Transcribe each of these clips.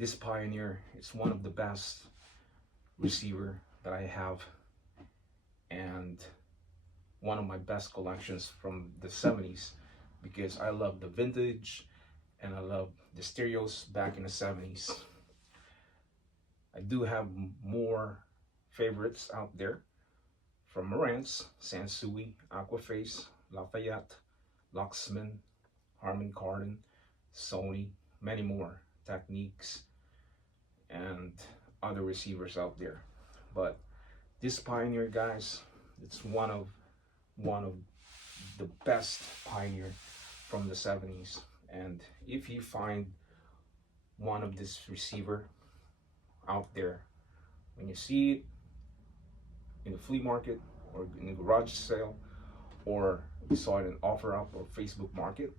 This Pioneer, it's one of the best receiver that I have, and one of my best collections from the 70s, because I love the vintage and I love the stereos back in the 70s. I do have more favorites out there from Marantz, Sansui, Aquaface, Lafayette, Luxman, Harman Kardon, Sony, many more techniques and other receivers out there. But this Pioneer, guys, it's one of the best Pioneer from the 70s. And if you find one of this receiver out there, when you see it in the flea market or in the garage sale, or you saw it in OfferUp or Facebook Market,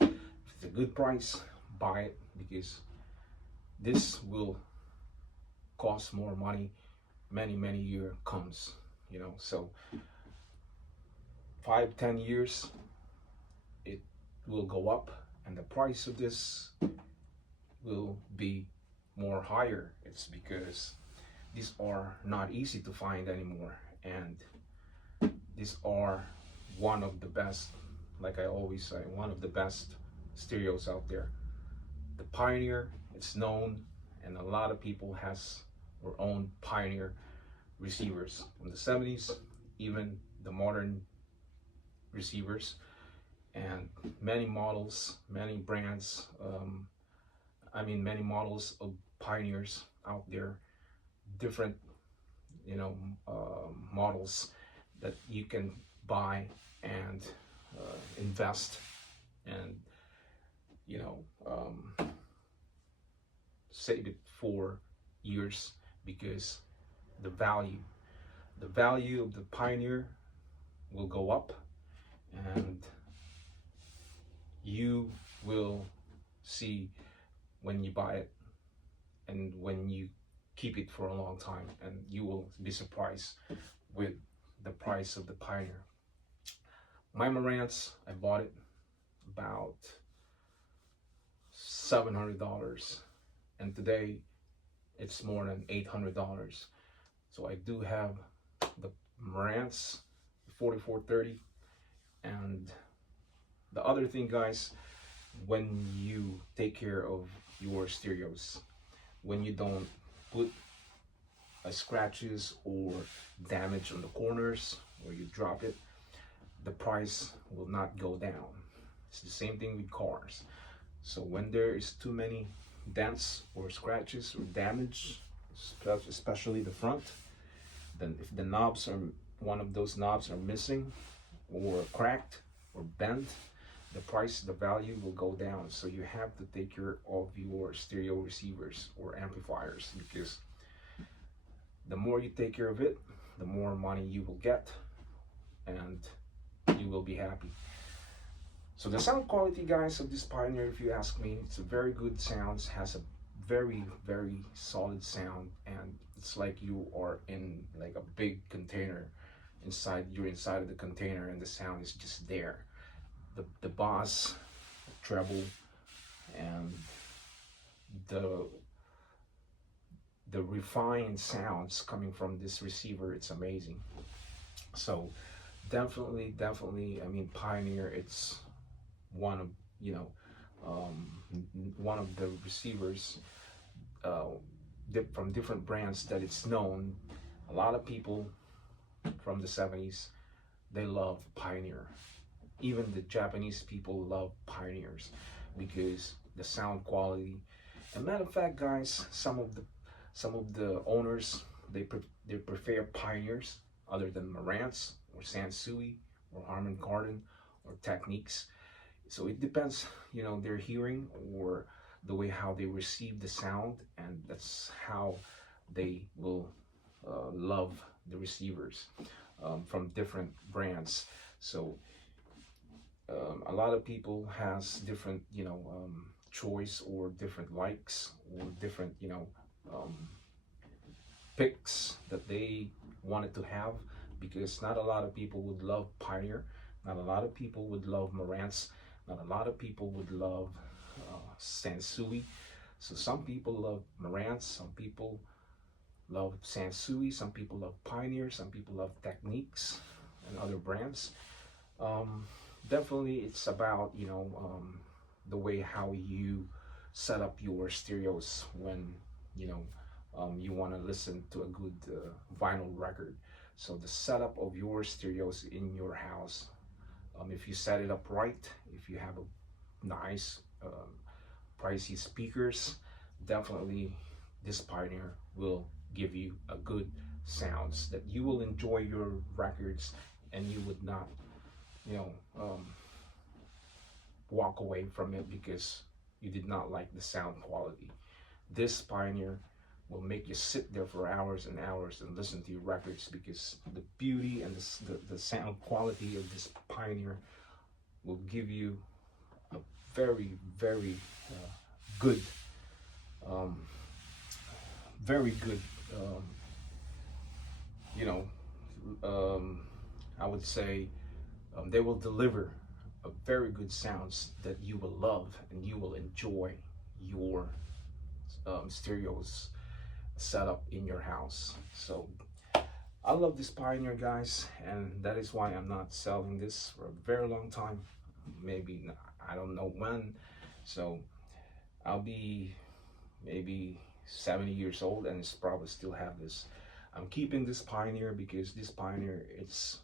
if it's a good price, buy it, because this will cost more money many year comes, you know. So 5-10 years it will go up, and the price of this will be more higher. It's because these are not easy to find anymore, and these are one of the best, like I always say, one of the best stereos out there. The Pioneer, it's known, and a lot of people has or own Pioneer receivers from the 70s, even the modern receivers, and many models, many brands, many models of Pioneers out there, different, models that you can buy and invest, and save it for years, because the value of the Pioneer will go up, and you will see when you buy it and when you keep it for a long time, and you will be surprised with the price of the Pioneer. My Marantz, I bought it about $700, and today it's more than $800. So I do have the Marantz 4430. And the other thing, guys, when you take care of your stereos, when you don't put scratches or damage on the corners, or you drop it, the price will not go down. It's the same thing with cars. So when there is too many dents or scratches or damage, especially the front, then if the knobs are, one of those knobs are missing or cracked or bent, the value will go down. So you have to take care of your stereo receivers or amplifiers, because the more you take care of it, the more money you will get, and you will be happy. So the sound quality, guys, of this Pioneer, if you ask me, it's a very good sound, has a very solid sound, and it's like you are in like a big container. You're inside of the container, and the sound is just there. The bass, treble, and the refined sounds coming from this receiver, it's amazing. So definitely, I mean, Pioneer, it's one of one of the receivers from different brands that it's known. A lot of people from the 70s, they love Pioneer. Even the Japanese people love Pioneers because the sound quality. And matter of fact, guys, some of the owners, they prefer Pioneers other than Marantz or Sansui or Harman Kardon or Technics. So it depends, their hearing or the way how they receive the sound, and that's how they will love the receivers from different brands. So a lot of people has different, choice or different likes or different, picks that they wanted to have, because not a lot of people would love Pioneer, not a lot of people would love Marantz, not a lot of people would love Sansui. So some people love Marantz, some people love Sansui, some people love Pioneer, some people love Techniques and other brands. Um, Definitely, it's about the way how you set up your stereos when you want to listen to a good vinyl record. So the setup of your stereos in your house, if you set it up right, if you have a nice pricey speakers, definitely this Pioneer will give you a good sounds that you will enjoy your records, and you would not you know um, walk away from it because you did not like the sound quality. This Pioneer will make you sit there for hours and hours and listen to your records, because the beauty and the sound quality of this Pioneer will give you a very, very good, um, very good, um, you know, um, I would say they will deliver a very good sounds that you will love and you will enjoy your stereos set up in your house. So I love this Pioneer, guys, and that is why I'm not selling this for a very long time. Maybe I don't know when. So I'll be maybe 70 years old and it's probably still have this. I'm keeping this Pioneer because this Pioneer, it's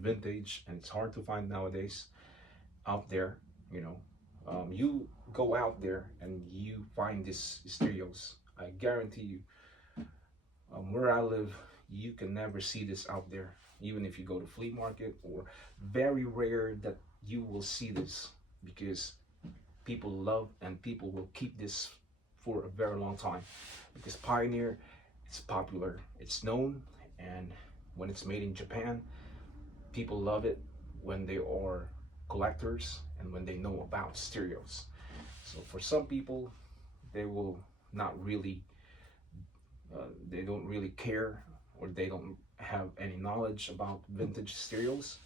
vintage and it's hard to find nowadays out there. You go out there and you find these stereos. I guarantee you, where I live, you can never see this out there. Even if you go to flea market, or very rare that you will see this, because people love and people will keep this for a very long time, because Pioneer, it's popular, it's known, and when it's made in Japan, people love it when they are collectors and when they know about stereos. So for some people, they will not really, they don't really care, or they don't have any knowledge about vintage stereos.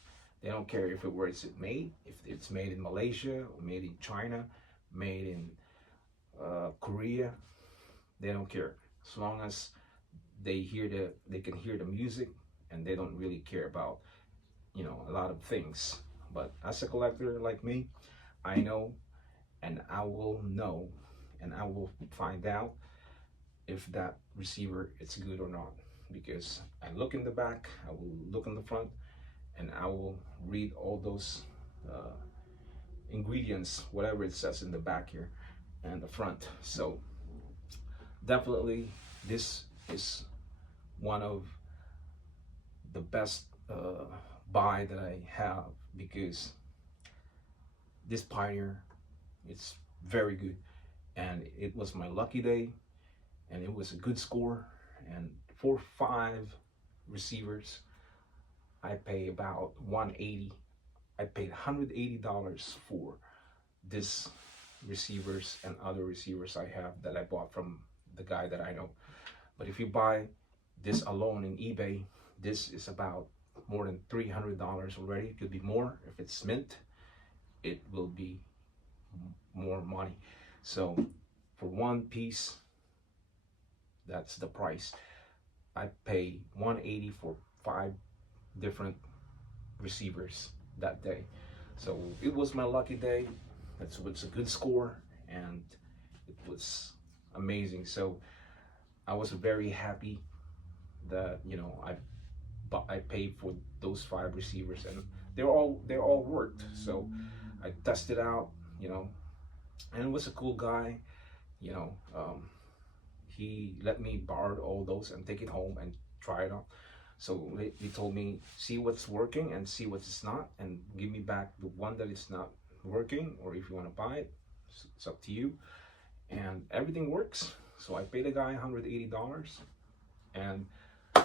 They don't care if where it's made, if it's made in Malaysia or made in China, made in Korea. They don't care, as long as they can hear the music, and they don't really care about a lot of things. But as a collector like me, I know, and I will know, and I will find out if that receiver is good or not, because I look in the back, I will look in the front, and I will read all those uh, ingredients, whatever it says in the back here and the front. So definitely, this is one of the best buy that I have, because this Pioneer, it's very good, and it was my lucky day, and it was a good score. And for 5 receivers, I pay about 180. I paid $180 for this receivers and other receivers I have that I bought from the guy that I know. But if you buy this alone in eBay, this is about more than $300 already. It could be more. If it's mint, it will be more money. So for one piece, that's the price. I pay 180 for 5 different receivers that day. So it was my lucky day. It's a good score, and it was amazing. So I was very happy that I paid for those 5 receivers, and they're all worked. So I tested out, and it was a cool guy. You know, he let me borrow all those and take it home and try it out. So he told me, see what's working and see what's not, and give me back the one that is not working, or if you want to buy it, it's up to you. And everything works. So I paid the guy $180, and it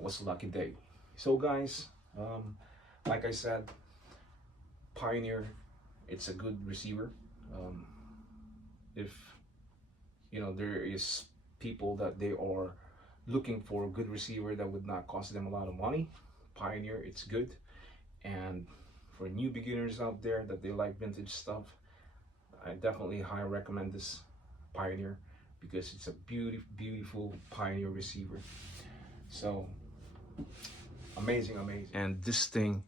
was a lucky day. So guys, like I said, Pioneer, it's a good receiver. If there is people that they are looking for a good receiver that would not cost them a lot of money, Pioneer, it's good. And for new beginners out there that they like vintage stuff, I definitely highly recommend this Pioneer because it's a beautiful Pioneer receiver. So amazing, amazing. And this thing,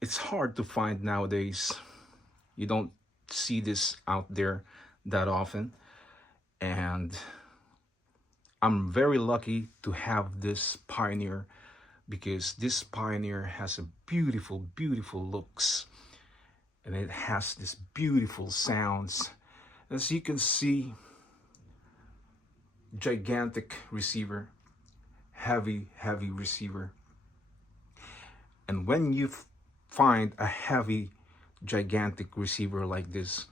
it's hard to find nowadays. You don't see this out there that often. And I'm very lucky to have this Pioneer because this Pioneer has a beautiful looks, and it has this beautiful sounds. As you can see, gigantic receiver, heavy receiver. And when you find a heavy, gigantic receiver like this,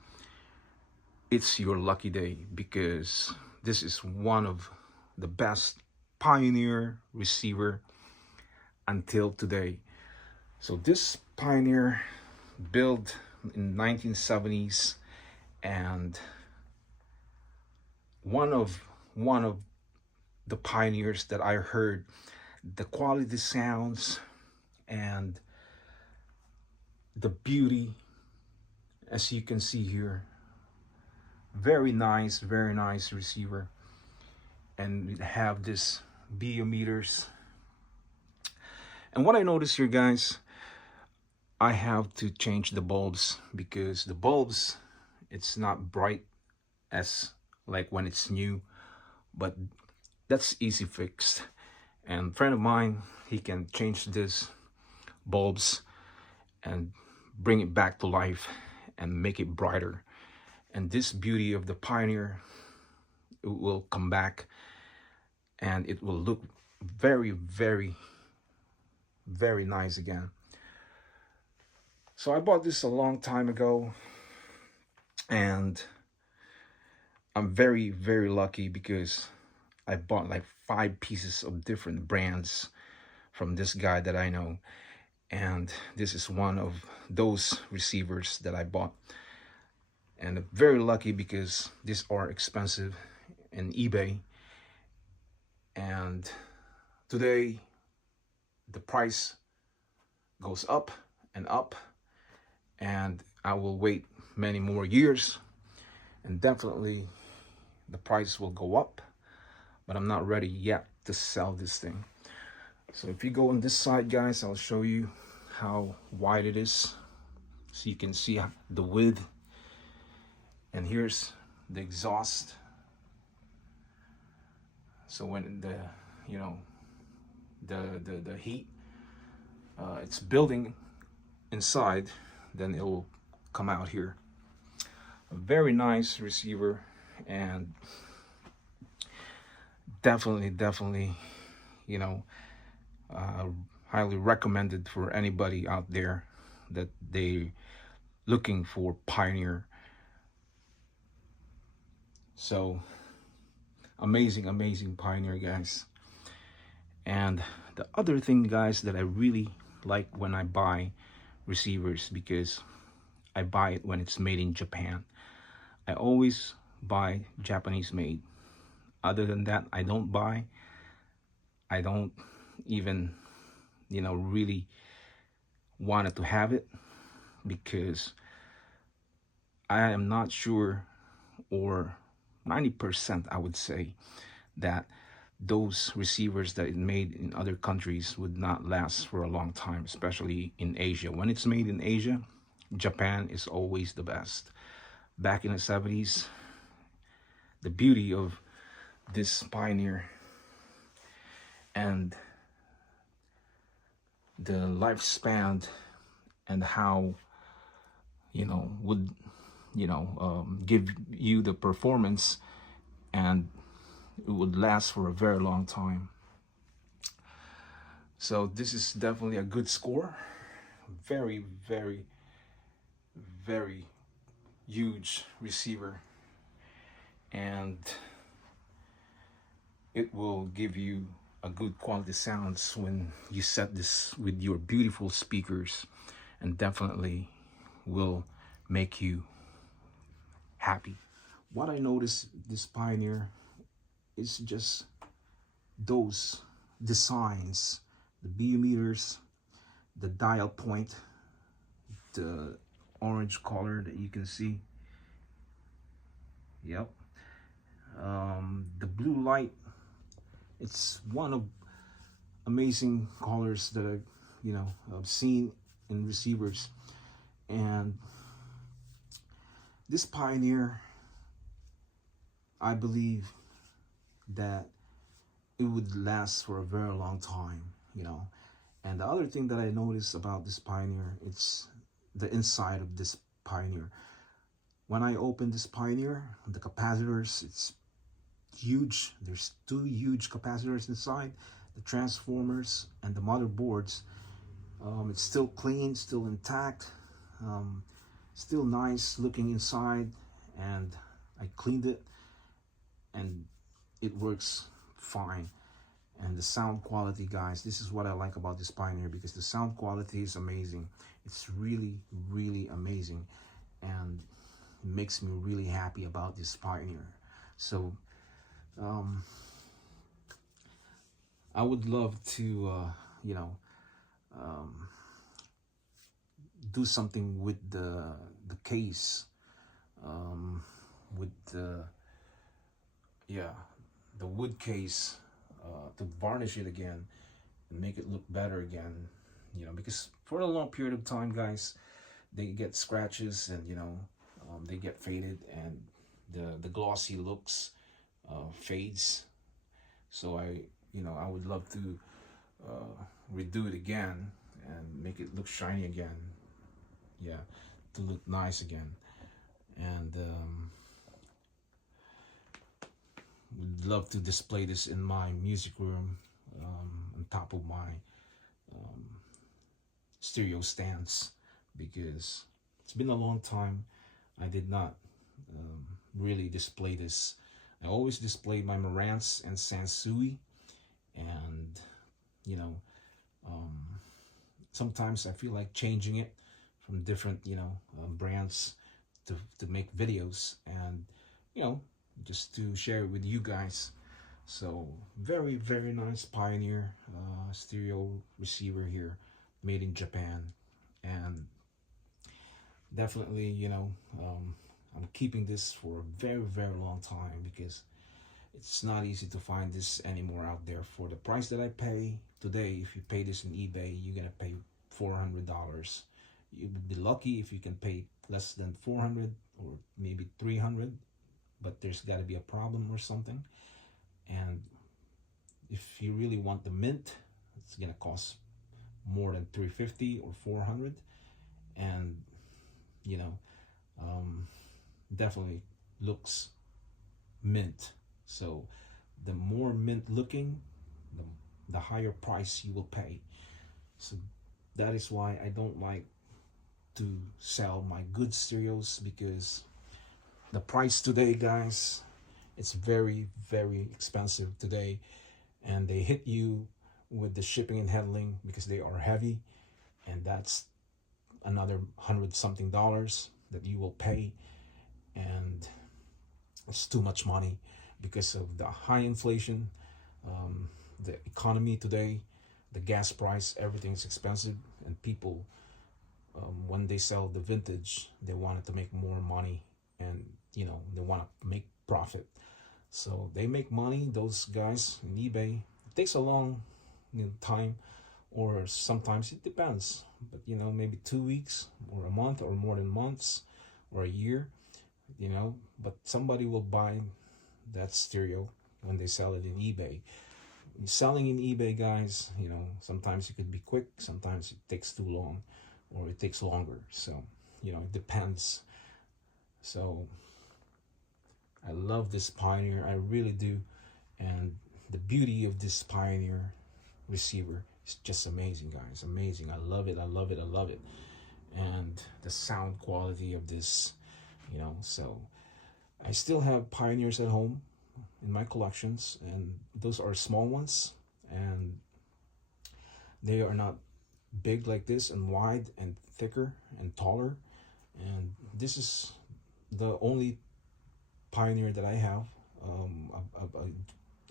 it's your lucky day because this is one of the best Pioneer receiver until today. So this Pioneer built in 1970s, and one of the Pioneers that I heard, the quality sounds and the beauty, as you can see here, very nice receiver. And we have this BO meters. And what I noticed here, guys, I have to change the bulbs because the bulbs, it's not bright as like when it's new, but that's easy fixed. And a friend of mine, he can change this bulbs and bring it back to life and make it brighter. And this beauty of the Pioneer, it will come back and it will look very nice again. So I bought this a long time ago, and I'm very lucky because I bought like 5 pieces of different brands from this guy that I know, and this is one of those receivers that I bought. And I'm very lucky because these are expensive in eBay, and today the price goes up and up, and I will wait many more years and definitely the price will go up, but I'm not ready yet to sell this thing. So if you go on this side, guys, I'll show you how wide it is so you can see the width. And here's the exhaust. So when the the heat it's building inside, then it will come out here. A very nice receiver, and definitely highly recommended for anybody out there that they looking for Pioneer. So amazing Pioneer, guys. And the other thing, guys, that I really like when I buy receivers, because I buy it when it's made in Japan. I always buy Japanese made. Other than that, I don't buy. I don't even really wanted to have it because I am not sure, or 90% I would say, that those receivers that it made in other countries would not last for a long time, especially in Asia. When it's made in Asia, Japan is always the best. Back in the 70s, the beauty of this Pioneer and the lifespan and how would give you the performance, and it would last for a very long time. So this is definitely a good score. Very huge receiver, and it will give you a good quality sounds when you set this with your beautiful speakers, and definitely will make you happy. What I noticed this Pioneer is just those designs, the BO meters, the dial point, the orange color that you can see. Yep, The blue light, it's one of amazing colors that I've seen in receivers. And this Pioneer, I believe that it would last for a very long time. And the other thing that I noticed about this Pioneer, it's the inside of this Pioneer. When I open this Pioneer, the capacitors, it's huge. There's two huge capacitors inside, the transformers and the motherboards. It's still clean, still intact, still nice looking inside, and I cleaned it and it works fine. And the sound quality, guys, this is what I like about this Pioneer, because the sound quality is amazing. It's really, really amazing, and it makes me really happy about this Pioneer. So I would love to um, do something with the case, with the wood case, to varnish it again and make it look better again. Because for a long period of time, guys, they get scratches, and they get faded, and the glossy looks fades. So I would love to redo it again and make it look shiny again. Yeah, to look nice again. And would love to display this in my music room, on top of my stereo stands, because it's been a long time I did not really display this. I always display my Marantz and Sansui, and you know um, sometimes I feel like changing it from different brands to make videos, and you know just to share it with you guys. So very, very nice Pioneer stereo receiver here, made in Japan. And definitely I'm keeping this for a very, very long time, because it's not easy to find this anymore out there. For the price that I pay today, if you pay this in eBay, you're gonna pay $400. You would be lucky if you can pay less than 400 or maybe 300, but there's got to be a problem or something. And if you really want the mint, it's gonna cost more than 350 or 400. And you know um, definitely looks mint. So the more mint looking, the higher price you will pay. So that is why I don't like to sell my good stereos, because the price today, guys, it's very, very expensive today, and they hit you with the shipping and handling because they are heavy, and that's another hundred something dollars that you will pay. And it's too much money because of the high inflation, the economy today, the gas price, everything's expensive. And people, when they sell the vintage, they wanted to make more money, and they want to make profit. So they make money, those guys in eBay. It takes a long time, or sometimes it depends, but maybe 2 weeks or a month, or more than months, or a year. But somebody will buy that stereo when they sell it in eBay. Selling in eBay, guys, sometimes it could be quick, sometimes it takes too long, or it takes longer. So it depends. So I love this Pioneer, I really do. And the beauty of this Pioneer receiver is just amazing, guys. Amazing. I love it. I love it. I love it. And the sound quality of this, so I still have Pioneers at home in my collections, and those are small ones, and they are not big like this, and wide and thicker and taller. And this is the only Pioneer that I have,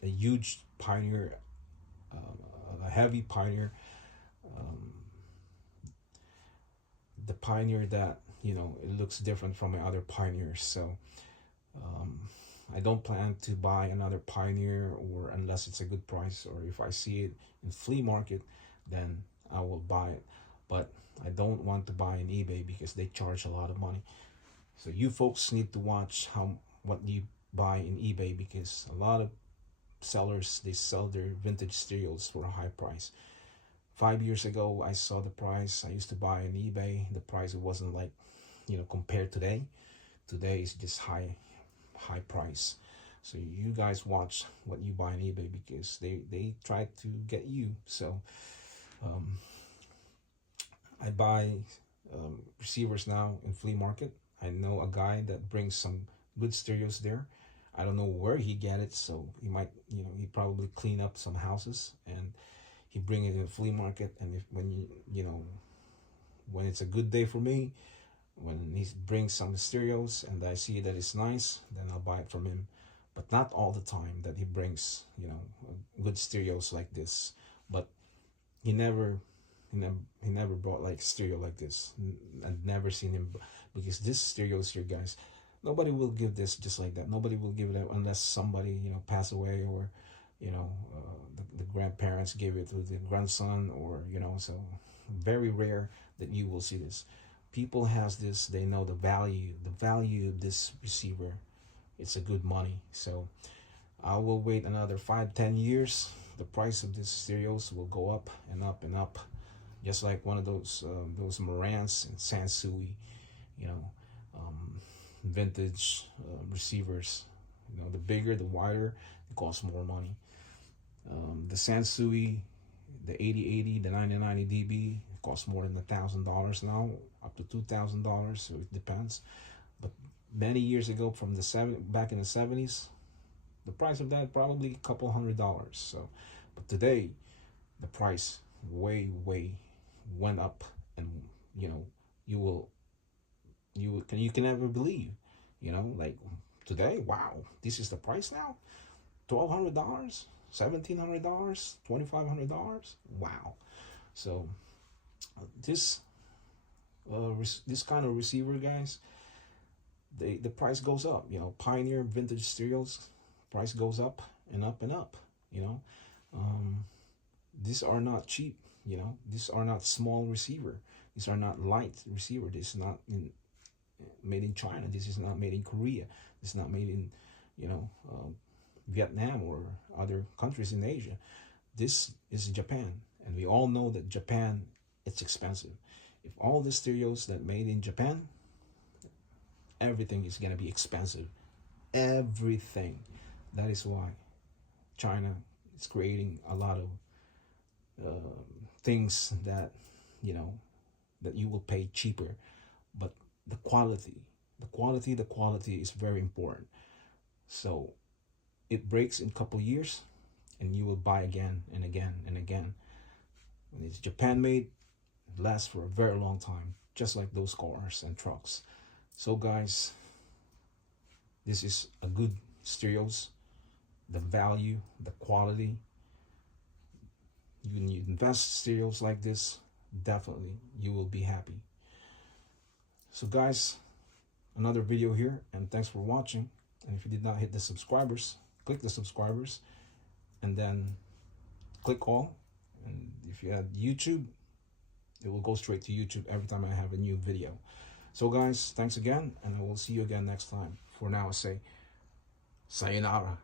a huge Pioneer, a heavy Pioneer, the Pioneer that it looks different from my other Pioneers. So I don't plan to buy another Pioneer, or unless it's a good price, or if I see it in flea market, then I will buy it. But I don't want to buy in eBay because they charge a lot of money. So you folks need to watch what you buy in eBay, because a lot of sellers, they sell their vintage stereos for a high price. 5 years ago, I saw the price. I used to buy on eBay. The price, it wasn't like, compared today. Today is just high price. So you guys watch what you buy on eBay, because they try to get you. So I buy receivers now in flea market. I know a guy that brings some good stereos there. I don't know where he get it, so he might, he probably clean up some houses and he bring it in the flea market. And if when it's a good day for me, when he brings some stereos and I see that it's nice, then I'll buy it from him. But not all the time that he brings, good stereos like this. But he never brought like stereo like this. I've never seen him, because this stereos here, guys, nobody will give this just like that. Nobody will give it unless somebody pass away, or the grandparents gave it to the grandson, or so very rare that you will see this. People has this, they know the value of this receiver. It's a good money. So I will wait another 5-10 years. The price of these stereos will go up and up and up, just like one of those Marantz and Sansui, vintage receivers. The bigger, the wider, it costs more money. The Sansui, the 8080, the 9090 dB, costs more than $1,000 now, up to $2,000. So it depends. But many years ago, back in the 70s, the price of that probably a couple $100. So, but today, the price way went up, and you can never believe, like today, wow, this is the price now, $1,200, $1,700, $2,500. Wow. So this kind of receiver, guys, the price goes up. Pioneer vintage stereos, price goes up and up and up. These are not cheap. These are not small receiver. These are not light receiver. This is not made in China. This is not made in Korea. This is not made in Vietnam or other countries in Asia. This is Japan, and we all know that Japan, it's expensive. If all the stereos that made in Japan, everything is gonna be expensive. Everything. That is why China is creating a lot of things that that you will pay cheaper, but the quality is very important. So it breaks in a couple years, and you will buy again and again and again. When it's Japan made, it lasts for a very long time, just like those cars and trucks. So guys, this is a good stereos. The value, the quality. When you invest stereos like this, definitely you will be happy. So guys, another video here, and thanks for watching. And if you did not hit the subscribers, click the subscribers, and then click all. And if you have YouTube, it will go straight to YouTube every time I have a new video. So guys, thanks again, and I will see you again next time. For now, I say sayonara.